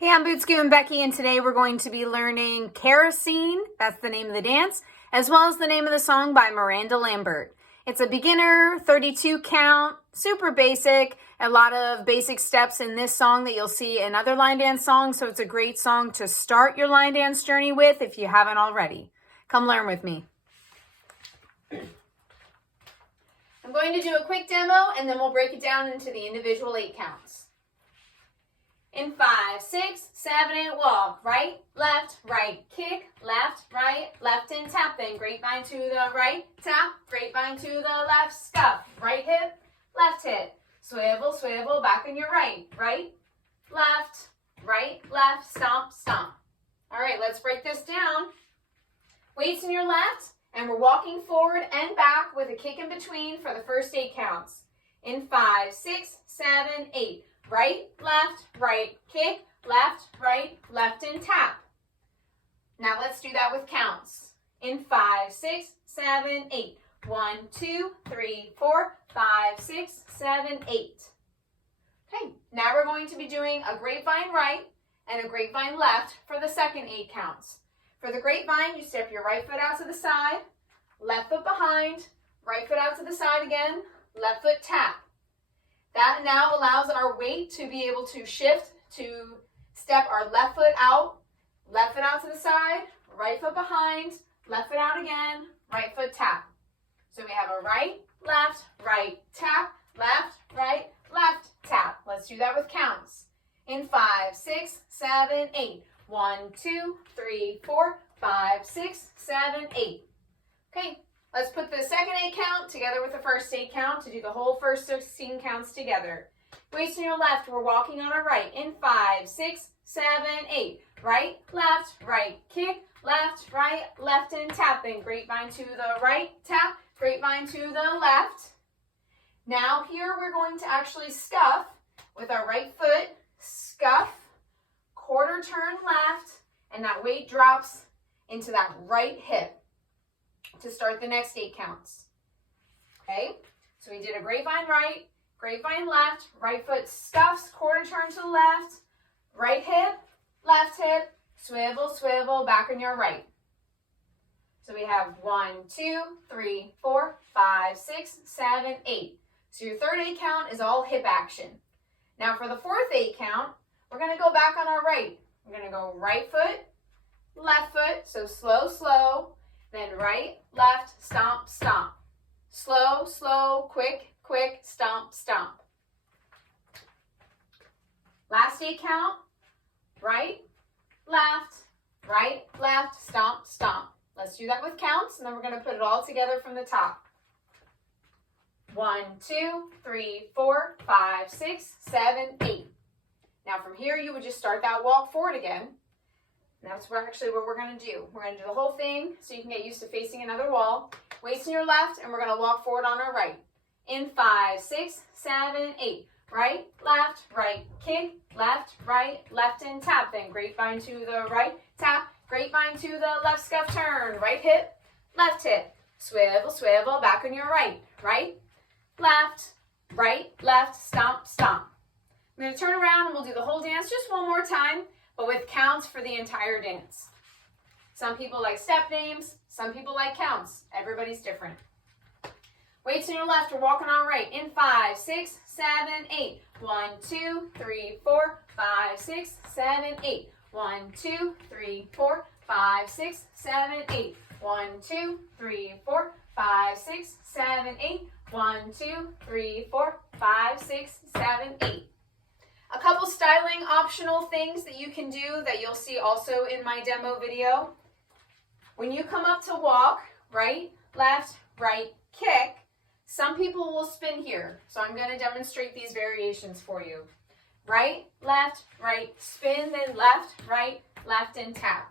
Hey, I'm Bootskoo and Becky, and today we're going to be learning Kerosene, that's the name of the dance, as well as the name of the song by Miranda Lambert. It's a beginner 32 count, super basic, a lot of basic steps in this song that you'll see in other line dance songs, so it's a great song to start your line dance journey with if you haven't already. Come learn with me. I'm going to do a quick demo and then we'll break it down into the individual 8 counts. In 5, 6, 7, 8, walk. Right, left, kick, left, and tap. Then grapevine to the right, tap, grapevine to the left, scuff. Right hip, left hip. Swivel, swivel, back on your right, left, stomp, stomp. All right, let's break this down. Weights in your left, and we're walking forward and back with a kick in between for the first 8 counts. In 5, 6, 7, 8. Right, kick, left, and tap. Now let's do that with counts. In 5, 6, 7, 8. 1, 2, 3, 4, 5, 6, 7, 8. Okay, now we're going to be doing a grapevine right and a grapevine left for the second 8 counts. For the grapevine, you step your right foot out to the side, left foot behind, right foot out to the side again, left foot tap. That now allows our weight to be able to shift to step our left foot out to the side, right foot behind, left foot out again, right foot tap. So we have a right, tap, left, tap. Let's do that with counts. In 5, 6, 7, 8. 1, 2, 3, 4, 5, 6, 7, 8. Okay. Let's put the second 8 count together with the first 8 count to do the whole first 16 counts together. Weights on your left, we're walking on our right. In 5, 6, 7, 8. Right, kick, left, and tap. Then grapevine to the right, tap, grapevine to the left. Now here we're going to actually scuff with our right foot, scuff, quarter turn left, and that weight drops into that right hip to start the next 8 counts. Okay, so we did a grapevine right, grapevine left, right foot scuffs, quarter turn to the left, right hip, left hip, swivel, swivel, back on your right. So we have 1, 2, 3, 4, 5, 6, 7, 8. So your third 8 count is all hip action. Now for the fourth 8 count, we're going to go back on our right. We're going to go right foot, left foot, so slow, slow. Then right, left, stomp, stomp. Slow, slow, quick, quick, stomp, stomp. Last 8 count, right, left, stomp, stomp. Let's do that with counts, and then we're going to put it all together from the top. 1, 2, 3, 4, 5, 6, 7, 8. Now from here, you would just start that walk forward again. And that's actually what we're going to do. We're going to do the whole thing so you can get used to facing another wall. Weights in your left, and we're going to walk forward on our right. In 5, 6, 7, 8. Right, kick, left, and tap. Then grapevine to the right, tap, grapevine to the left, scuff, turn. Right hip, left hip. Swivel, swivel, back on your right. Left, stomp, stomp. I'm going to turn around and we'll do the whole dance just one more time, but with counts for the entire dance. Some people like step names, some people like counts. Everybody's different. Weights on your left, we're walking on right. In 5, 6, 7, 8. 1, 2, 3, 4, 5, 6, 7, 8. 1, 2, 3, 4, 5, 6, 7, 8. 1, 2, 3, 4, 5, 6, 7, 8. 1, 2, 3, 4, 5, 6, 7, 8. A couple styling optional things that you can do that you'll see also in my demo video. When you come up to walk, right, left, kick, some people will spin here. So I'm going to demonstrate these variations for you. Right, spin, then left, and tap.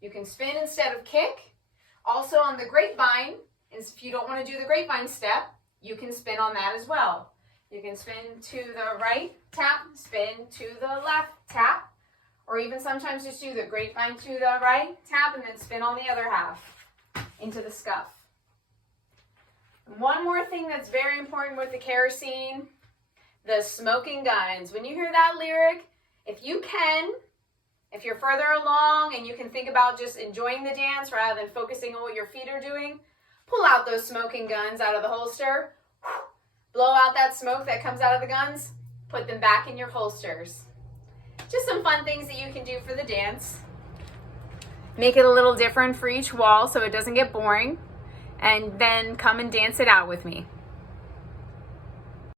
You can spin instead of kick. Also on the grapevine, if you don't want to do the grapevine step, you can spin on that as well. You can spin to the right, tap, spin to the left, tap, or even sometimes just do the grapevine to the right, tap, and then spin on the other half into the scuff. And one more thing that's very important with the Kerosene, the smoking guns. When you hear that lyric, if if you can, if you're further along and you can think about just enjoying the dance rather than focusing on what your feet are doing, pull out those smoking guns out of the holster, blow out that smoke that comes out of the guns, put them back in your holsters. Just some fun things that you can do for the dance. Make it a little different for each wall so it doesn't get boring, and then come and dance it out with me.